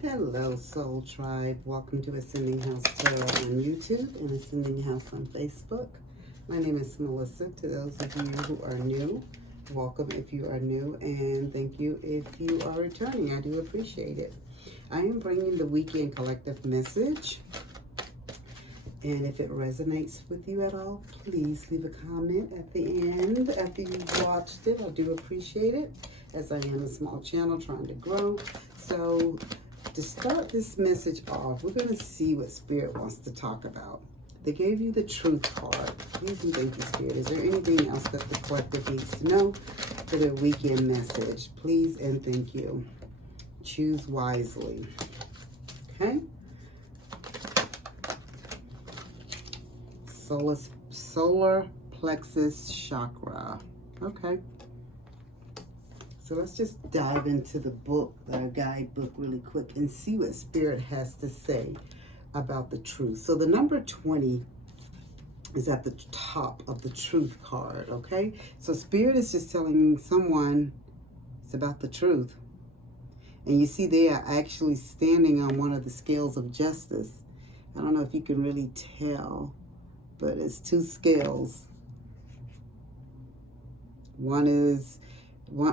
Hello, Soul Tribe. Welcome to Ascending House Tarot on YouTube and Ascending House on Facebook. My name is Melissa. To those of you who are new, welcome if you are new, and thank you if you are returning. I do appreciate it. I am bringing the weekend collective message, and if it resonates with you at all, please leave a comment at the end after you've watched it. I do appreciate it, as I am a small channel trying to grow. So to start this message off, we're going to see what Spirit wants to talk about. They gave you the Truth card. Please and thank you, Spirit. Is there anything else that the collective needs to know for their weekend message? Please and thank you. Choose wisely. Okay? Solar plexus chakra. Okay. So let's just dive into the book, the guidebook, really quick and see what Spirit has to say about the truth. So the number 20 is at the top of the Truth card, okay? So Spirit is just telling someone it's about the truth. And you see they are actually standing on one of the scales of justice. I don't know if you can really tell, but it's two scales.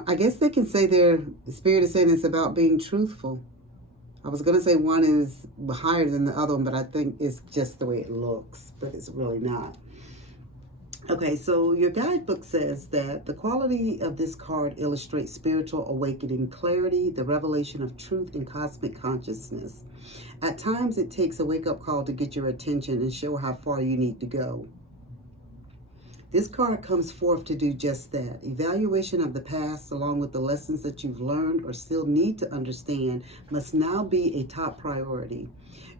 I guess they can say the Spirit is saying it's about being truthful. I was going to say one is higher than the other one, but I think it's just the way it looks, but it's really not. Okay, so your guidebook says that the quality of this card illustrates spiritual awakening, clarity, the revelation of truth and cosmic consciousness. At times, it takes a wake-up call to get your attention and show how far you need to go. This card comes forth to do just that. Evaluation of the past, along with the lessons that you've learned or still need to understand, must now be a top priority.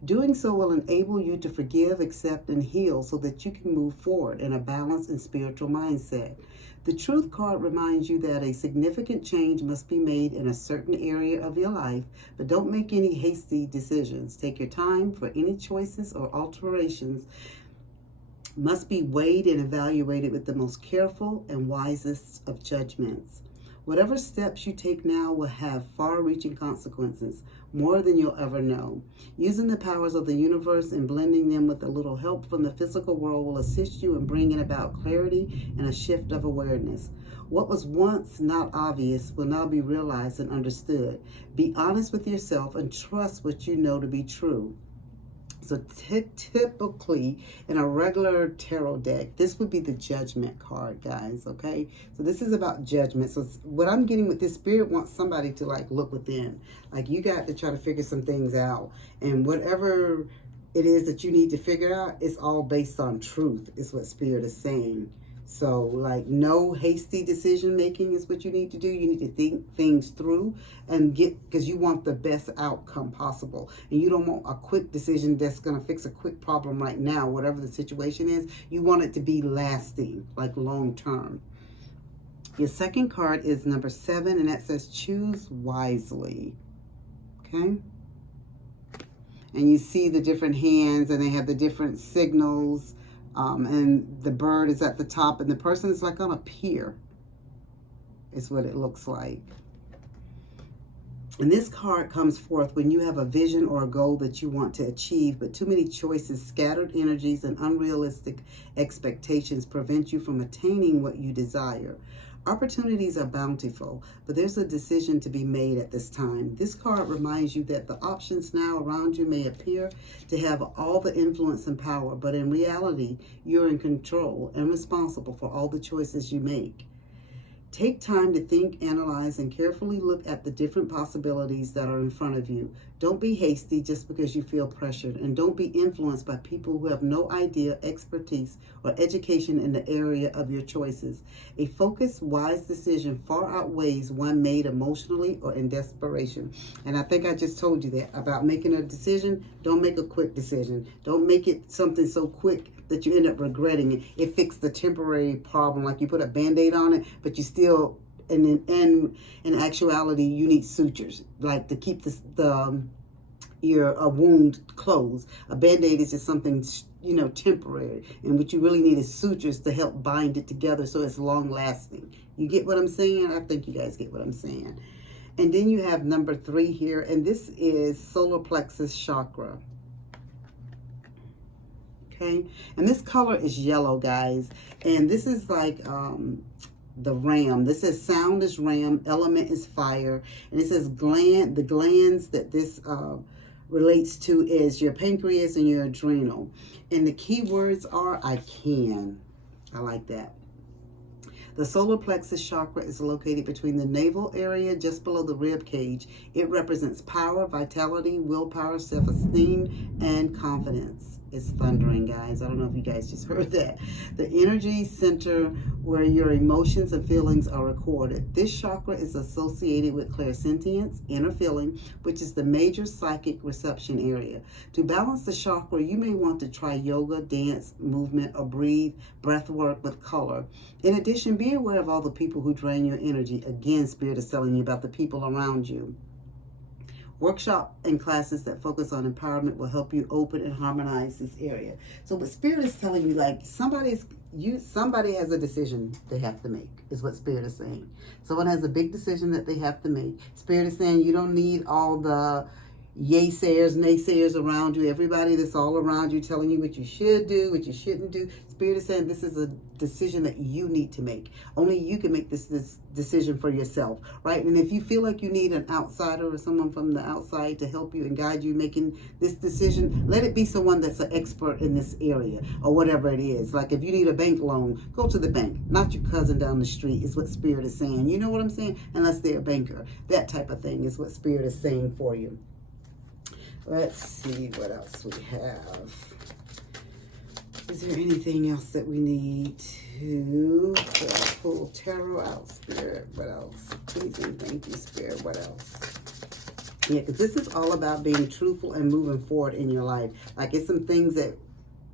Doing so will enable you to forgive, accept, and heal so that you can move forward in a balanced and spiritual mindset. The Truth card reminds you that a significant change must be made in a certain area of your life, but don't make any hasty decisions. Take your time for any choices or alterations must be weighed and evaluated with the most careful and wisest of judgments. Whatever steps you take now will have far-reaching consequences, more than you'll ever know. Using the powers of the universe and blending them with a little help from the physical world will assist you in bringing about clarity and a shift of awareness. What was once not obvious will now be realized and understood. Be honest with yourself and trust what you know to be true. So typically, in a regular tarot deck, this would be the Judgment card, guys, okay? So this is about judgment. So what I'm getting with this, Spirit wants somebody to, like, look within. Like, you got to try to figure some things out. And whatever it is that you need to figure out, it's all based on truth, is what Spirit is saying. So, like, no hasty decision making is what you need to do. You need to think things through and because you want the best outcome possible. And you don't want a quick decision that's going to fix a quick problem right now, whatever the situation is. You want it to be lasting, like long term. Your second card is number 7, and that says choose wisely. Okay? And you see the different hands, and they have the different signals. And the bird is at the top, and the person is like on a pier, is what it looks like. And this card comes forth when you have a vision or a goal that you want to achieve, but too many choices, scattered energies, and unrealistic expectations prevent you from attaining what you desire. Opportunities are bountiful, but there's a decision to be made at this time. This card reminds you that the options now around you may appear to have all the influence and power, but in reality, you're in control and responsible for all the choices you make. Take time to think, analyze, and carefully look at the different possibilities that are in front of you. Don't be hasty just because you feel pressured, and don't be influenced by people who have no idea, expertise, or education in the area of your choices. A focused, wise decision far outweighs one made emotionally or in desperation. And I think I just told you that about making a decision. Don't make a quick decision. Don't make it something so quick that you end up regretting it. It fixed the temporary problem, like you put a Band-Aid on it, but you still, in actuality, you need sutures, like to keep your wound closed. A Band-Aid is just something, temporary, and what you really need is sutures to help bind it together so it's long lasting. You get what I'm saying? I think you guys get what I'm saying. And then you have number 3 here, and this is solar plexus chakra. Okay, and this color is yellow, guys, and this is like the ram. This says sound is ram, element is fire, and it says the glands that this relates to is your pancreas and your adrenal. And the key words are I can. I like that. The solar plexus chakra is located between the navel area just below the rib cage. It represents power, vitality, willpower, self-esteem, and confidence. It's thundering, guys. I don't know if you guys just heard that. The energy center where your emotions and feelings are recorded. This chakra is associated with clairsentience, inner feeling, which is the major psychic reception area. To balance the chakra, you may want to try yoga, dance, movement, or breath work with color. In addition, be aware of all the people who drain your energy. Again, Spirit is telling you about the people around you. Workshop and classes that focus on empowerment will help you open and harmonize this area. So what Spirit is telling you, like somebody has a decision they have to make, is what Spirit is saying. Someone has a big decision that they have to make. Spirit is saying you don't need all the yaysayers, naysayers around you, everybody that's all around you telling you what you should do, what you shouldn't do. Spirit is saying this is a decision that you need to make. Only you can make this decision for yourself, right? And if you feel like you need an outsider or someone from the outside to help you and guide you making this decision, let it be someone that's an expert in this area or whatever it is. Like if you need a bank loan, go to the bank, not your cousin down the street, is what Spirit is saying. You know what I'm saying? Unless they're a banker. That type of thing is what Spirit is saying for you. Let's see what else we have. Is there anything else that we need to pull tarot out, Spirit? What else? Please and thank you, Spirit. What else? Yeah, because this is all about being truthful and moving forward in your life. Like it's some things that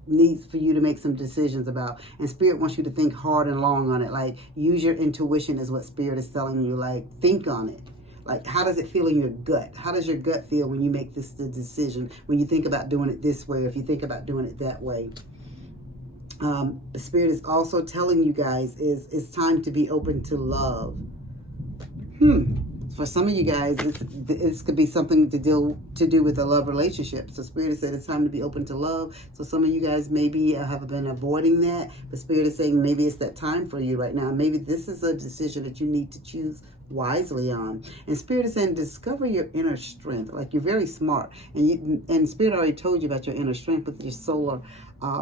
needs for you to make some decisions about. And Spirit wants you to think hard and long on it. Like use your intuition is what Spirit is telling you. Like think on it. Like, how does it feel in your gut? How does your gut feel when you make the decision? When you think about doing it this way, or if you think about doing it that way? The Spirit is also telling you guys it's time to be open to love. For some of you guys, this could be something to do with a love relationship. So Spirit has said it's time to be open to love. So some of you guys maybe have been avoiding that. But Spirit is saying maybe it's that time for you right now. Maybe this is a decision that you need to choose wisely on. And Spirit is saying discover your inner strength. Like you're very smart, and Spirit already told you about your inner strength with your solar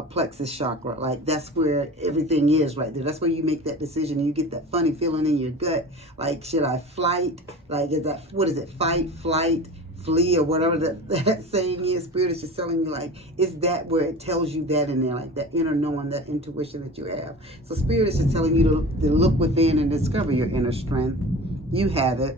plexus chakra. Like that's where everything is right there. That's where you make that decision. You get that funny feeling in your gut. Like should I flight? Like is that, what is it? Fight, flight, flee, or whatever that saying is. Spirit is just telling you like is that where it tells you that in there, like that inner knowing, that intuition that you have. So Spirit is just telling you to look within and discover your inner strength. You have it.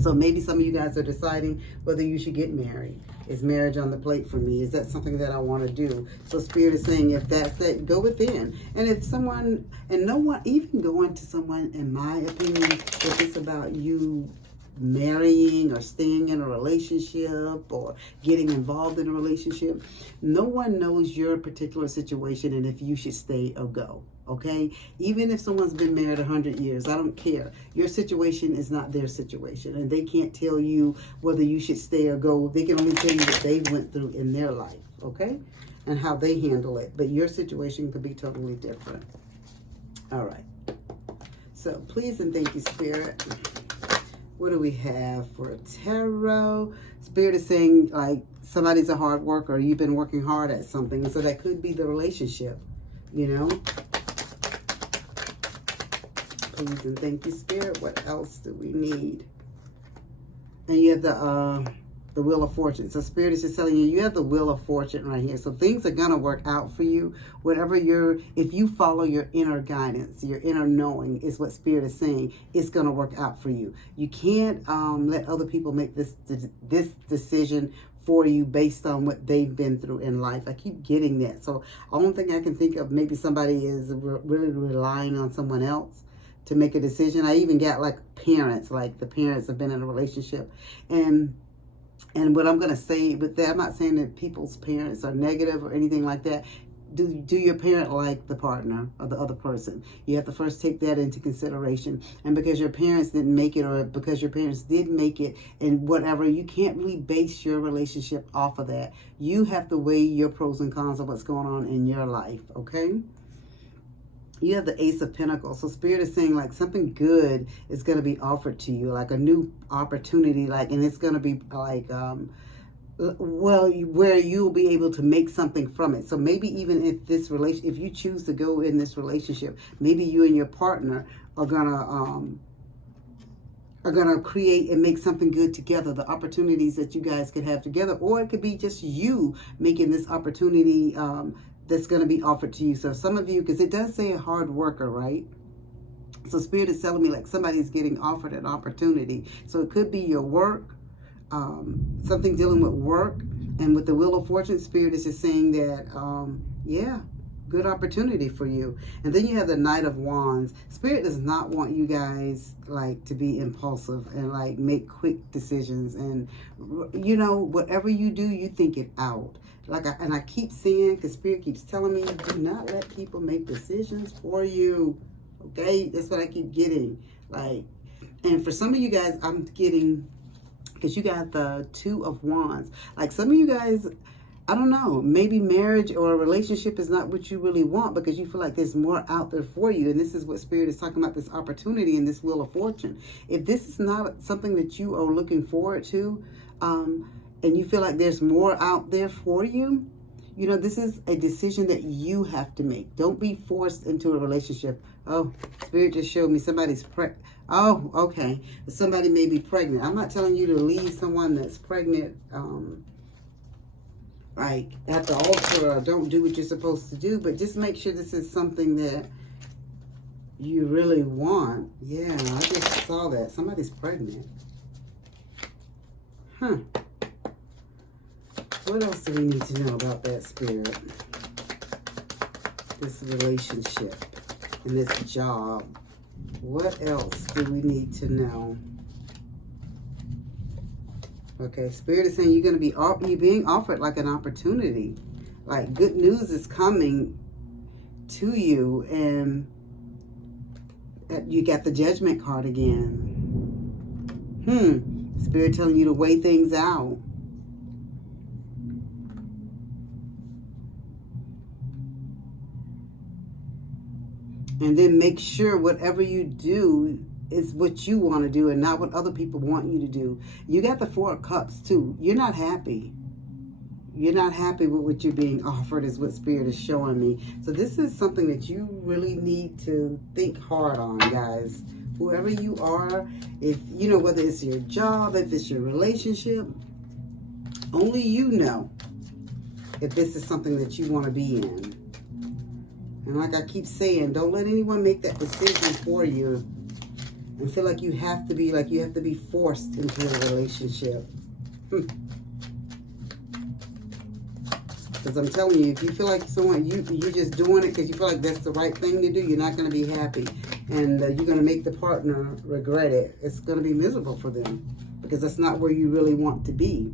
So maybe some of you guys are deciding whether you should get married. Is marriage on the plate for me? Is that something that I want to do? So Spirit is saying if that's it, go within. And if someone, and no one, even going to someone, in my opinion, if it's about you marrying or staying in a relationship or getting involved in a relationship, no one knows your particular situation and if you should stay or go. Okay, even if someone's been married 100 years, I don't care. Your situation is not their situation, and they can't tell you whether you should stay or go. They can only tell you what they went through in their life, okay, and how they handle it. But your situation could be totally different. All right. So please and thank you, Spirit. What do we have for tarot? Spirit is saying like somebody's a hard worker. You've been working hard at something, and so that could be the relationship. You know. Please and thank you, Spirit. What else do we need? And you have the Wheel of Fortune. So Spirit is just telling you, you have the Wheel of Fortune right here. So things are going to work out for you. If you follow your inner guidance, your inner knowing is what Spirit is saying, it's going to work out for you. You can't let other people make this decision for you based on what they've been through in life. I keep getting that. So only thing I can think of, maybe somebody is really relying on someone else to make a decision. I even got like parents, like the parents have been in a relationship. And what I'm going to say with that, I'm not saying that people's parents are negative or anything like that. do your parent like the partner or the other person? You have to first take that into consideration. And because your parents didn't make it, or because your parents did make it, and whatever, you can't really base your relationship off of that. You have to weigh your pros and cons of what's going on in your life, okay? You have the Ace of Pentacles. So Spirit is saying like something good is going to be offered to you, like a new opportunity, like, and it's going to be like, well, where you'll be able to make something from it. So maybe even if if you choose to go in this relationship, maybe you and your partner are gonna create and make something good together. The opportunities that you guys could have together, or it could be just you making this opportunity that's going to be offered to you. So some of you, because it does say a hard worker, right? So Spirit is telling me like somebody's getting offered an opportunity. So it could be your work. Something dealing with work, and with the Wheel of Fortune, Spirit is just saying that yeah, good opportunity for you. And then you have the Knight of Wands. Spirit does not want you guys like to be impulsive and like make quick decisions, and you know, whatever you do, you think it out. Like I keep saying, because Spirit keeps telling me, do not let people make decisions for you. Okay, that's what I keep getting. Like, and for some of you guys, I'm getting, because you got the Two of Wands. Like some of you guys, I don't know, maybe marriage or a relationship is not what you really want, because you feel like there's more out there for you. And this is what Spirit is talking about, this opportunity in this Wheel of Fortune. If this is not something that you are looking forward to, and you feel like there's more out there for you, you know, this is a decision that you have to make. Don't be forced into a relationship. Oh, Spirit just showed me somebody's pregnant. Oh, okay. Somebody may be pregnant. I'm not telling you to leave someone that's pregnant, like at the altar, or don't do what you're supposed to do, but just make sure this is something that you really want. Yeah, I just saw that. Somebody's pregnant. Huh. What else do we need to know about that, Spirit? This relationship and this job. What else do we need to know? Okay, Spirit is saying you're going to be you're being offered like an opportunity. Like good news is coming to you, and you got the Judgment card again. Spirit telling you to weigh things out. And then make sure whatever you do is what you want to do and not what other people want you to do. You got the Four of Cups too. You're not happy. You're not happy with what you're being offered, is what Spirit is showing me. So this is something that you really need to think hard on, guys. Whoever you are, if you know, whether it's your job, if it's your relationship, only you know if this is something that you want to be in. And like I keep saying, don't let anyone make that decision for you and feel like you have to be forced into a relationship. Because I'm telling you, if you feel like someone, you're just doing it because you feel like that's the right thing to do, you're not going to be happy. And you're going to make the partner regret it. It's going to be miserable for them because that's not where you really want to be.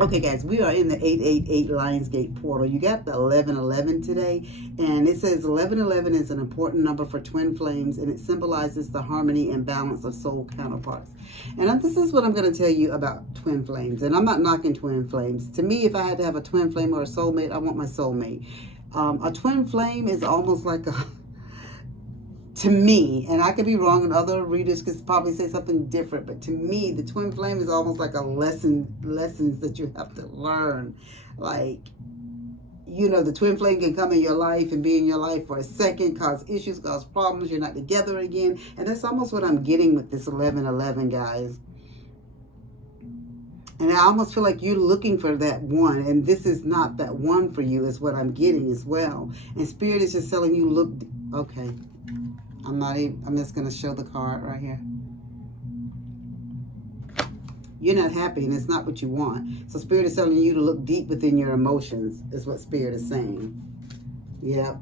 Okay, guys, we are in the 888 Lionsgate portal. You got the 1111 today, and it says 1111 is an important number for twin flames, and it symbolizes the harmony and balance of soul counterparts. And this is what I'm going to tell you about twin flames, and I'm not knocking twin flames. To me, if I had to have a twin flame or a soulmate, I want my soulmate. A twin flame is almost like to me, and I could be wrong, and other readers could probably say something different, but to me, the twin flame is almost like a lessons that you have to learn. Like, you know, the twin flame can come in your life and be in your life for a second, cause issues, cause problems, you're not together again, and that's almost what I'm getting with this 1111, guys. And I almost feel like you're looking for that one, and this is not that one for you, is what I'm getting as well. And Spirit is just telling you, look, okay. I'm just going to show the card right here. You're not happy, and it's not what you want. So Spirit is telling you to look deep within your emotions, is what Spirit is saying. Yep.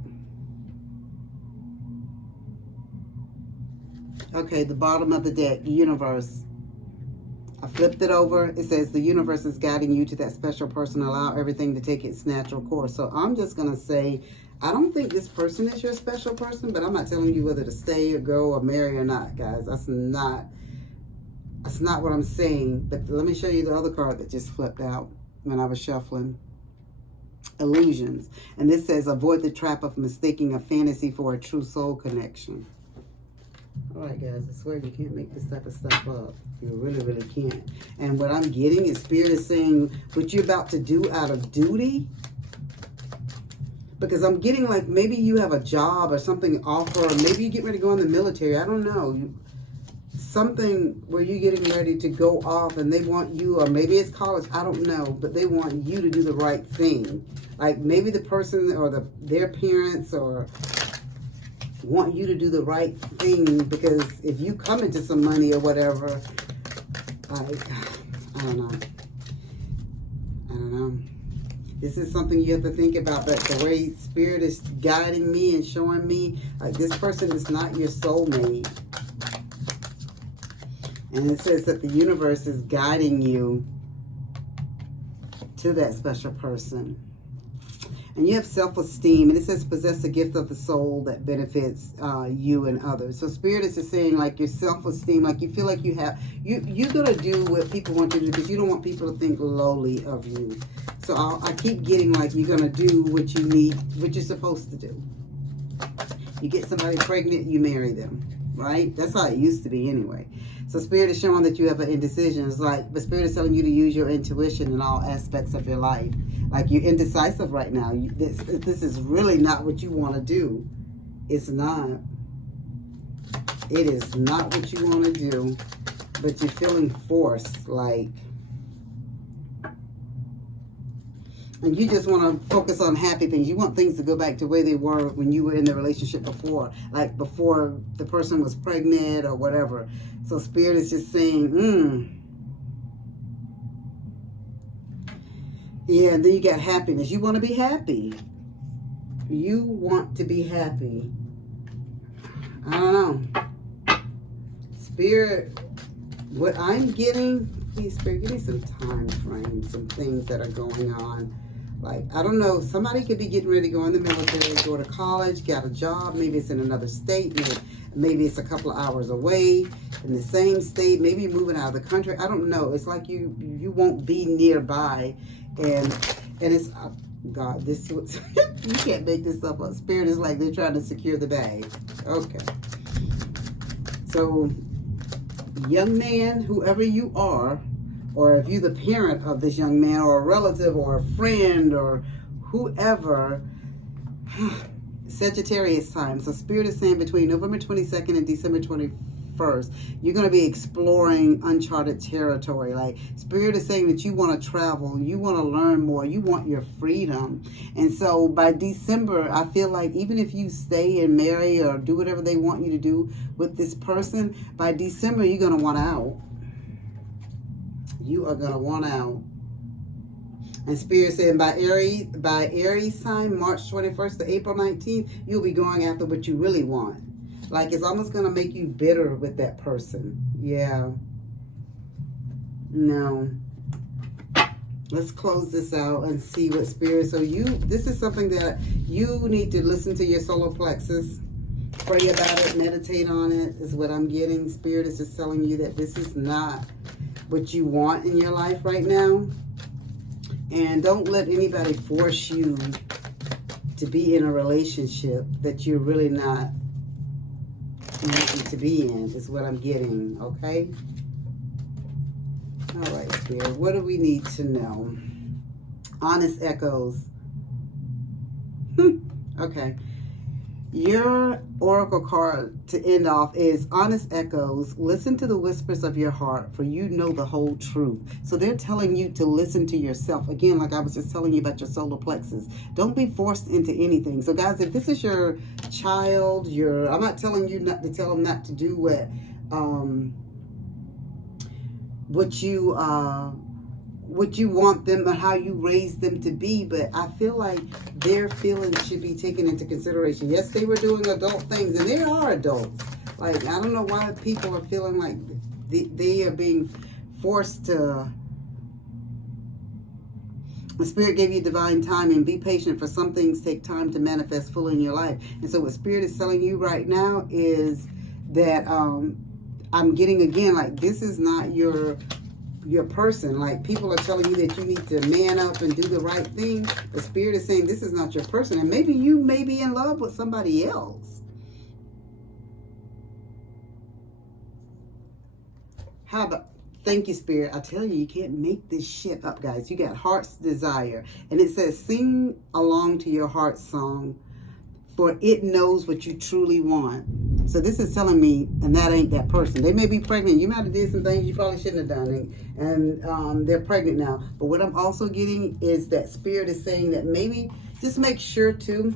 Okay, the bottom of the deck, universe. I flipped it over. It says the universe is guiding you to that special person. Allow everything to take its natural course. So I'm just going to say, I don't think this person is your special person, but I'm not telling you whether to stay or go or marry or not, guys. That's not what I'm saying. But let me show you the other card that just flipped out when I was shuffling. Illusions. And this says, avoid the trap of mistaking a fantasy for a true soul connection. All right, guys, I swear you can't make this type of stuff up. You really, really can't. And what I'm getting is Spirit is saying what you're about to do out of duty. Because I'm getting like maybe you have a job or something offer, or maybe you get ready to go in the military. I don't know. Something where you're getting ready to go off and they want you, or maybe it's college, I don't know, but they want you to do the right thing. Like maybe the person or their parents or want you to do the right thing, because if you come into some money or whatever, I don't know. I don't know. This is something you have to think about, but the way Spirit is guiding me and showing me, like this person is not your soulmate. And it says that the universe is guiding you to that special person. And you have self-esteem. And it says possess a gift of the soul that benefits you and others. So Spirit is just saying like your self-esteem, like you feel like you have, you're going to do what people want you to do because you don't want people to think lowly of you. So I keep getting like you're going to do what you need, what you're supposed to do. You get somebody pregnant, you marry them, right? That's how it used to be anyway. So Spirit is showing that you have an indecision. It's like, but Spirit is telling you to use your intuition in all aspects of your life. Like you're indecisive right now. This is really not what you want to do. It's not. It is not what you want to do. But you're feeling forced, like. And you just want to focus on happy things. You want things to go back to the way they were when you were in the relationship before. Like before the person was pregnant or whatever. So Spirit is just saying, Yeah, and then you got happiness. You want to be happy. You want to be happy. I don't know. Spirit, what I'm getting, please, Spirit, give me some time frame, some things that are going on. Like, I don't know, somebody could be getting ready to go in the military, go to college, get a job. Maybe it's in another state. Maybe it's a couple of hours away in the same state. Maybe you're moving out of the country. I don't know. It's like you won't be nearby. And it's, God, this was, you can't make this stuff up. Spirit is like they're trying to secure the bag. Okay. So, young man, whoever you are, or if you're the parent of this young man, or a relative, or a friend, or whoever, Sagittarius time. So Spirit is saying between November 22nd and December 21st, you're going to be exploring uncharted territory. Like Spirit is saying that you want to travel, you want to learn more, you want your freedom. And so by December, I feel like even if you stay and marry or do whatever they want you to do with this person, by December, you're going to want out. You are going to want out. And Spirit saying by Aries time, March 21st to April 19th, you'll be going after what you really want. Like it's almost going to make you bitter with that person. Yeah. No. Let's close this out and see what Spirit. So this is something that you need to listen to your solar plexus. Pray about it, meditate on it is what I'm getting. Spirit is just telling you that this is not what you want in your life right now. And don't let anybody force you to be in a relationship that you're really not wanting to be in, is what I'm getting, okay? All right, Spirit, what do we need to know? Honest echoes. Okay. Your oracle card to end off is honest echoes. Listen to the whispers of your heart, for you know the whole truth. So they're telling you to listen to yourself. Again, like I was just telling you about your solar plexus. Don't be forced into anything. So guys, if this is your child, I'm not telling you not to tell them not to do what you want them and how you raise them to be, but I feel like their feelings should be taken into consideration. Yes, they were doing adult things, and they are adults. Like, I don't know why people are feeling like they are being forced to. The Spirit gave you divine timing. Be patient, for some things take time to manifest fully in your life. And so what Spirit is telling you right now is that I'm getting, again, like, this is not your person. Like, people are telling you that you need to man up and do the right thing. The Spirit is saying this is not your person. And maybe you may be in love with somebody else. How about... Thank you, Spirit. I tell you, you can't make this shit up, guys. You got heart's desire. And it says, sing along to your heart's song, for it knows what you truly want. So this is telling me, and that ain't that person. They may be pregnant. You might have did some things you probably shouldn't have done. And they're pregnant now. But what I'm also getting is that Spirit is saying that maybe just make sure to...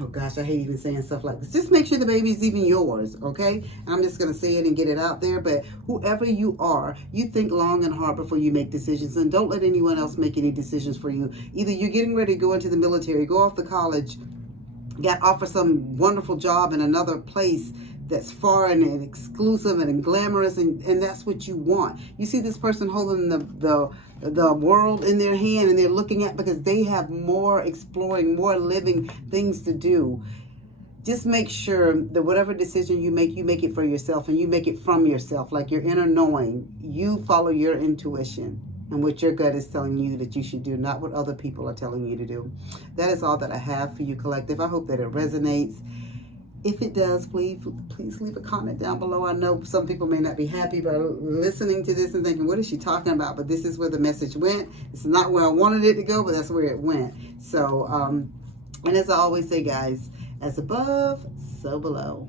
Oh gosh, I hate even saying stuff like this. Just make sure the baby's even yours, okay? And I'm just going to say it and get it out there. But whoever you are, you think long and hard before you make decisions. And don't let anyone else make any decisions for you. Either you're getting ready to go into the military, go off to college, get offered some wonderful job in another place that's foreign and exclusive and glamorous, and that's what you want. You see this person holding the world in their hand, and they're looking at, because they have more exploring, more living things to do. Just make sure that whatever decision you make it for yourself, and you make it from yourself, like your inner knowing. You follow your intuition and what your gut is telling you that you should do, not what other people are telling you to do. That is all that I have for you, collective. I hope that it resonates. If it does, please leave a comment down below. I know some people may not be happy about listening to this and thinking, what is she talking about? But this is where the message went. It's not where I wanted it to go, but that's where it went. So, and as I always say, guys, as above, so below.